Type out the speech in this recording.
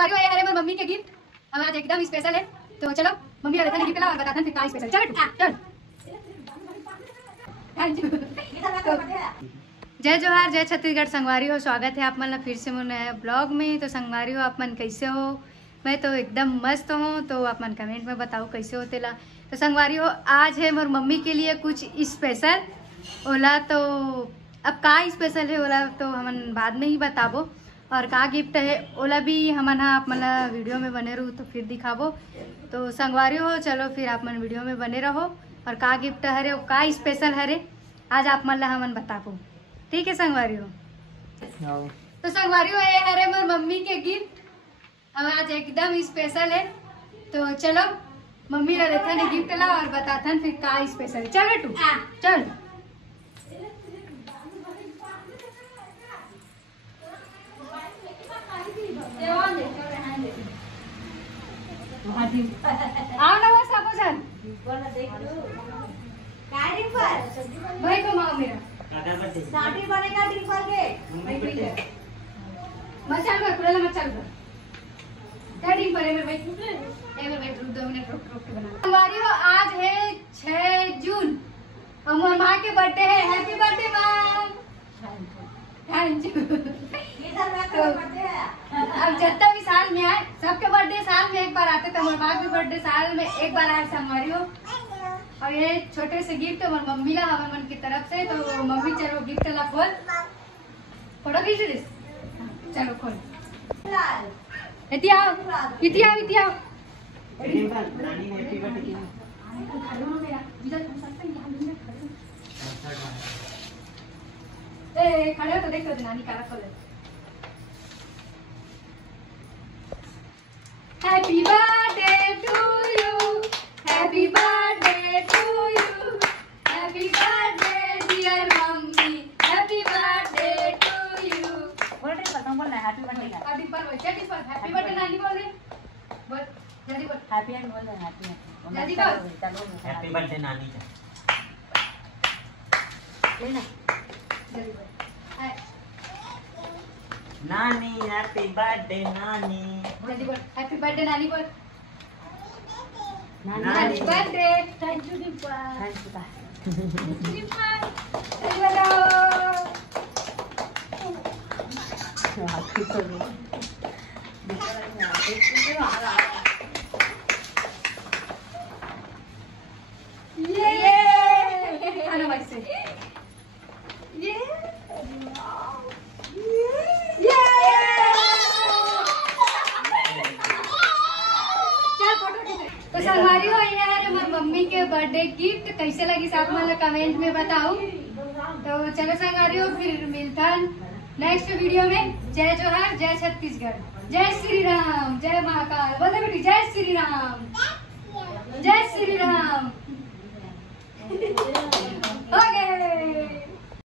संगवारी आए हरे मम्मी के गिफ्ट हम आज एकदम स्पेशल है। तो चलो मम्मी वाले गिफ्ट ला और बताते हैं फिर क्या स्पेशल। चल जय जोहार जय छत्तीसगढ़ संगवारी हो। स्वागत है आप मन फिर से मोर ब्लॉग में। तो संगवारी हो आप मन कैसे हो? मैं तो एकदम मस्त हूँ। तो आप मन कमेंट में बताओ कैसे होते ला। तो संगवारी हो आज है मोर मम्मी के लिए कुछ स्पेशल ओला। तो अब का स्पेशल है ओला तो हमन बाद में ही बताबो और का गिफ्ट है ओला भी हमन आप मन वीडियो में बने रहो तो फिर दिखाबो। तो संगवारी हो चलो फिर आप मन वीडियो में बने रहो और का गिफ्ट हरे का स्पेशल हरे आज आप मन ला हमन बताबो। ठीक है संगवारी हो। तो संगवारी हो ये हरे मोर मम्मी के गिफ्ट हम आज एकदम स्पेशल है। तो चलो मम्मी ला देता ने गिफ्ट ला और बताता फिर का स्पेशल है। चल बेटू चल। आओ ना वो सब चल भाई को माओ मेरा नाटी बनेगा डिंपल के मत चल भाई खुला मत चल क्या डिंपल है मेरे भाई रुक 2 मिनट रुक के बना। हमारी वो आज है 6 जून और मोर माँ के बर्थडे है। हैप्पी बर्थडे माँ। Thank you. अब जितना भी साल में आए सबके बर्थडे साल में एक बार आते तो मोर माँ के बर्थडे साल में एक बार आए संगवारी हो। और ये छोटे से गिफ्ट है मम्मी ला हमारे मन की तरफ से। तो मम्मी चलो गिफ्ट ला खोल फोटो खींच दे। चलो खोल इतिया इतिया इतिया खड़े हो तो देखो नानी काला खोल। Happy birthday to you happy birthday to you happy birthday dear mummy happy birthday to you. बोल रहे बताओ बोल ना हैप्पी बर्थडे का अभी पर क्या किस पर हैप्पी बर्थडे नानी बोल रही बोल जल्दी बोल हैप्पी एंड बोल रहे हैप्पी जल्दी बोल चलो हैप्पी बर्थडे नानी का लेना जल्दी बोल नानी हैप्पी बर्थडे नानी जल्दी बोल हैप्पी बर्थडे नानी बोल नानी happy birthday thank you Dimple thank you तो संगवारी हो यार मम्मी के बर्थडे गिफ्ट कैसे लगी आप मला कमेंट में बताओ। तो चलो संगवारी हो फिर मिलता नेक्स्ट वीडियो में। जय जोहार जय छत्तीसगढ़ जय श्री राम जय महाकाल। बोले बेटी जय श्री राम जय श्री राम। हो गए।